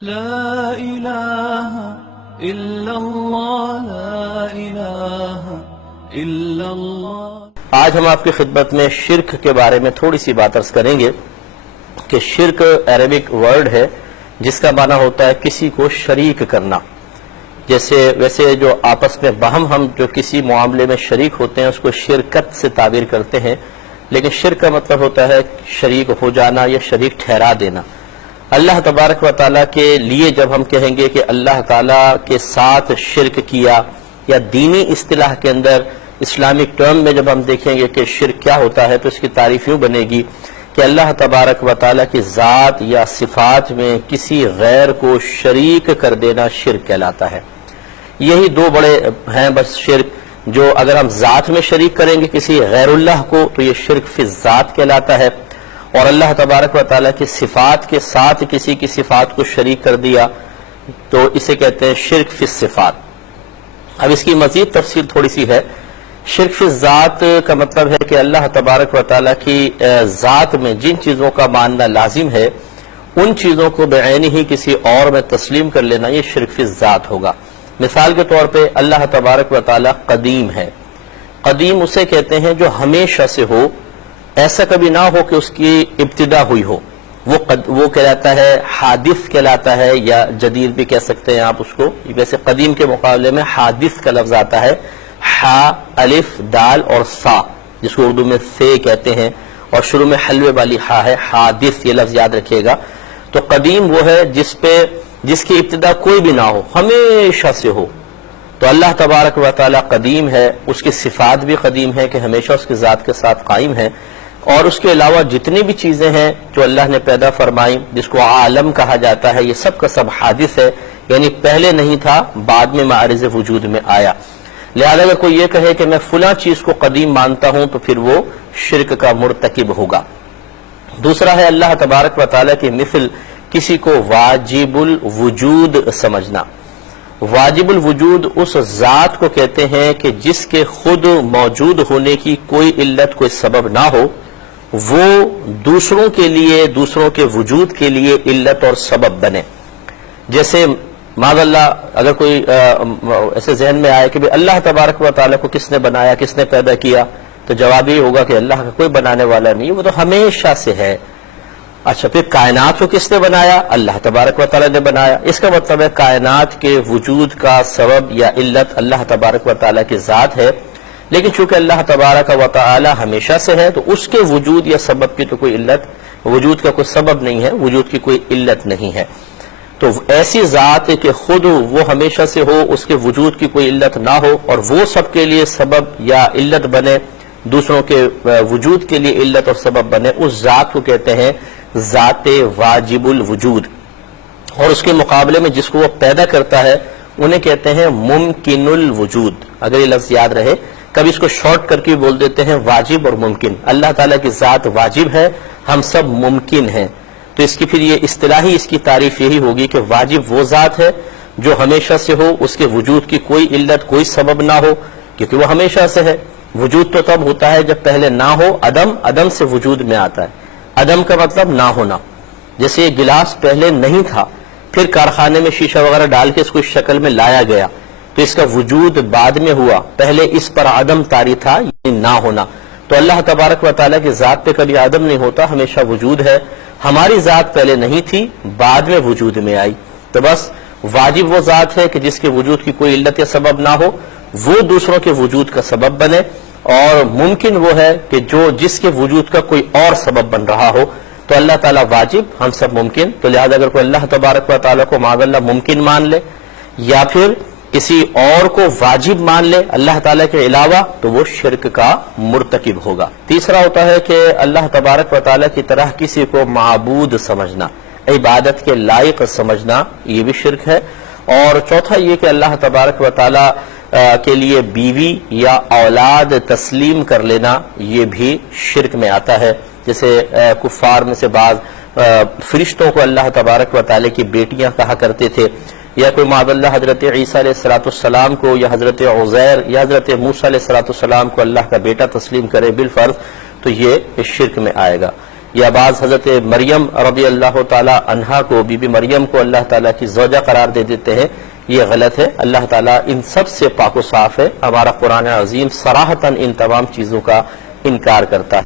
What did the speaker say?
لا إله إلا الله لا إله إلا الله۔ آج ہم آپ کی خدمت میں شرک کے بارے میں تھوڑی سی بات عرض کریں گے کہ شرک عربک ورڈ ہے جس کا معنی ہوتا ہے کسی کو شریک کرنا۔ ویسے جو آپس میں باہم ہم جو کسی معاملے میں شریک ہوتے ہیں اس کو شرکت سے تعبیر کرتے ہیں، لیکن شرک کا مطلب ہوتا ہے شریک ہو جانا یا شریک ٹھہرا دینا۔ اللہ تبارک و تعالیٰ کے لیے جب ہم کہیں گے کہ اللہ تعالیٰ کے ساتھ شرک کیا، یا دینی اصطلاح کے اندر اسلامک ٹرم میں جب ہم دیکھیں گے کہ شرک کیا ہوتا ہے تو اس کی تعریف یوں بنے گی کہ اللہ تبارک و تعالیٰ کی ذات یا صفات میں کسی غیر کو شریک کر دینا شرک کہلاتا ہے۔ یہی دو بڑے ہیں بس شرک، جو اگر ہم ذات میں شریک کریں گے کسی غیر اللہ کو تو یہ شرک فی الذات کہلاتا ہے، اور اللہ تبارک و تعالیٰ کی صفات کے ساتھ کسی کی صفات کو شریک کر دیا تو اسے کہتے ہیں شرک فی الصفات۔ اب اس کی مزید تفصیل تھوڑی سی ہے۔ شرک فی الذات کا مطلب ہے کہ اللہ تبارک و تعالیٰ کی ذات میں جن چیزوں کا ماننا لازم ہے ان چیزوں کو بعین ہی کسی اور میں تسلیم کر لینا، یہ شرک فی الذات ہوگا۔ مثال کے طور پہ اللہ تبارک و تعالیٰ قدیم ہے۔ قدیم اسے کہتے ہیں جو ہمیشہ سے ہو، ایسا کبھی نہ ہو کہ اس کی ابتدا ہوئی ہو، وہ کہلاتا ہے حادث کہلاتا ہے، یا جدید بھی کہہ سکتے ہیں آپ اس کو۔ ویسے قدیم کے مقابلے میں حادث کا لفظ آتا ہے، حا الف دال اور سا، جس کو اردو میں سے کہتے ہیں، اور شروع میں حلوے والی ہا ہے، حادث، یہ لفظ یاد رکھیے گا۔ تو قدیم وہ ہے جس کی ابتدا کوئی بھی نہ ہو، ہمیشہ سے ہو، تو اللہ تبارک و تعالیٰ قدیم ہے۔ اس کی صفات بھی قدیم ہے کہ ہمیشہ اس کی ذات کے ساتھ قائم ہے، اور اس کے علاوہ جتنی بھی چیزیں ہیں جو اللہ نے پیدا فرمائی جس کو عالم کہا جاتا ہے، یہ سب کا سب حادث ہے، یعنی پہلے نہیں تھا، بعد میں معرض وجود میں آیا۔ لہذا اگر کوئی یہ کہے کہ میں فلاں چیز کو قدیم مانتا ہوں تو پھر وہ شرک کا مرتکب ہوگا۔ دوسرا ہے اللہ تبارک و تعالیٰ کی مثل کسی کو واجب الوجود سمجھنا۔ واجب الوجود اس ذات کو کہتے ہیں کہ جس کے خود موجود ہونے کی کوئی علت، کوئی سبب نہ ہو، وہ دوسروں کے لیے، دوسروں کے وجود کے لیے علت اور سبب بنے۔ جیسے معاذ اللہ اگر کوئی ایسے ذہن میں آئے کہ اللہ تبارک و تعالیٰ کو کس نے بنایا، کس نے پیدا کیا، تو جواب یہ ہوگا کہ اللہ کا کوئی بنانے والا نہیں، وہ تو ہمیشہ سے ہے۔ اچھا، پھر کائنات کو کس نے بنایا؟ اللہ تبارک و تعالیٰ نے بنایا۔ اس کا مطلب ہے کائنات کے وجود کا سبب یا علت اللہ تبارک و تعالیٰ کی ذات ہے، لیکن چونکہ اللہ تبارک و تعالیٰ ہمیشہ سے ہے تو اس کے وجود یا سبب کی تو کوئی علت، وجود کا کوئی سبب نہیں ہے، وجود کی کوئی علت نہیں ہے۔ تو ایسی ذات کہ خود وہ ہمیشہ سے ہو، اس کے وجود کی کوئی علت نہ ہو، اور وہ سب کے لیے سبب یا علت بنے، دوسروں کے وجود کے لیے علت اور سبب بنے، اس ذات کو کہتے ہیں ذات واجب الوجود۔ اور اس کے مقابلے میں جس کو وہ پیدا کرتا ہے انہیں کہتے ہیں ممکن الوجود۔ اگر یہ لفظ یاد رہے، کبھی اس کو شارٹ کر کے بول دیتے ہیں واجب اور ممکن۔ اللہ تعالیٰ کی ذات واجب ہے، ہم سب ممکن ہیں، تو اس کی پھر یہ اصطلاحی اس کی تعریف یہی ہوگی کہ واجب وہ ذات ہے جو ہمیشہ سے ہو، اس کے وجود کی کوئی علت، کوئی سبب نہ ہو، کیونکہ وہ ہمیشہ سے ہے۔ وجود تو تب ہوتا ہے جب پہلے نہ ہو، عدم سے وجود میں آتا ہے۔ عدم کا مطلب نہ ہونا۔ جیسے یہ گلاس پہلے نہیں تھا، پھر کارخانے میں شیشہ وغیرہ ڈال کے اس کو اس شکل میں لایا گیا تو اس کا وجود بعد میں ہوا، پہلے اس پر عدم طاری تھا، یعنی نہ ہونا۔ تو اللہ تبارک و تعالیٰ کی ذات پہ کبھی عدم نہیں ہوتا، ہمیشہ وجود ہے۔ ہماری ذات پہلے نہیں تھی، بعد میں وجود میں آئی۔ تو بس واجب وہ ذات ہے کہ جس کے وجود کی کوئی علت یا سبب نہ ہو، وہ دوسروں کے وجود کا سبب بنے، اور ممکن وہ ہے کہ جس کے وجود کا کوئی اور سبب بن رہا ہو۔ تو اللہ تعالیٰ واجب، ہم سب ممکن۔ تو لہذا اگر کوئی اللہ تبارک و تعالیٰ کو معاذ اللہ ممکن مان لے، یا پھر کسی اور کو واجب مان لے اللہ تعالیٰ کے علاوہ، تو وہ شرک کا مرتکب ہوگا۔ تیسرا ہوتا ہے کہ اللہ تبارک و تعالیٰ کی طرح کسی کو معبود سمجھنا، عبادت کے لائق سمجھنا، یہ بھی شرک ہے۔ اور چوتھا یہ کہ اللہ تبارک و تعالیٰ کے لیے بیوی یا اولاد تسلیم کر لینا، یہ بھی شرک میں آتا ہے۔ جیسے کفار میں سے بعض فرشتوں کو اللہ تبارک و تعالیٰ کی بیٹیاں کہا کرتے تھے، یا کوئی معاذ اللہ حضرت عیسیٰ علیہ السلام کو، یا حضرت عزیر یا حضرت موسیٰ علیہ السلام کو اللہ کا بیٹا تسلیم کرے بالفرض، تو یہ شرک میں آئے گا۔ یا بعض حضرت مریم رضی اللہ تعالی عنہا کو، بی بی مریم کو اللہ تعالیٰ کی زوجہ قرار دے دیتے ہیں، یہ غلط ہے۔ اللہ تعالیٰ ان سب سے پاک و صاف ہے۔ ہمارا قرآن عظیم صراحتاً ان تمام چیزوں کا انکار کرتا ہے۔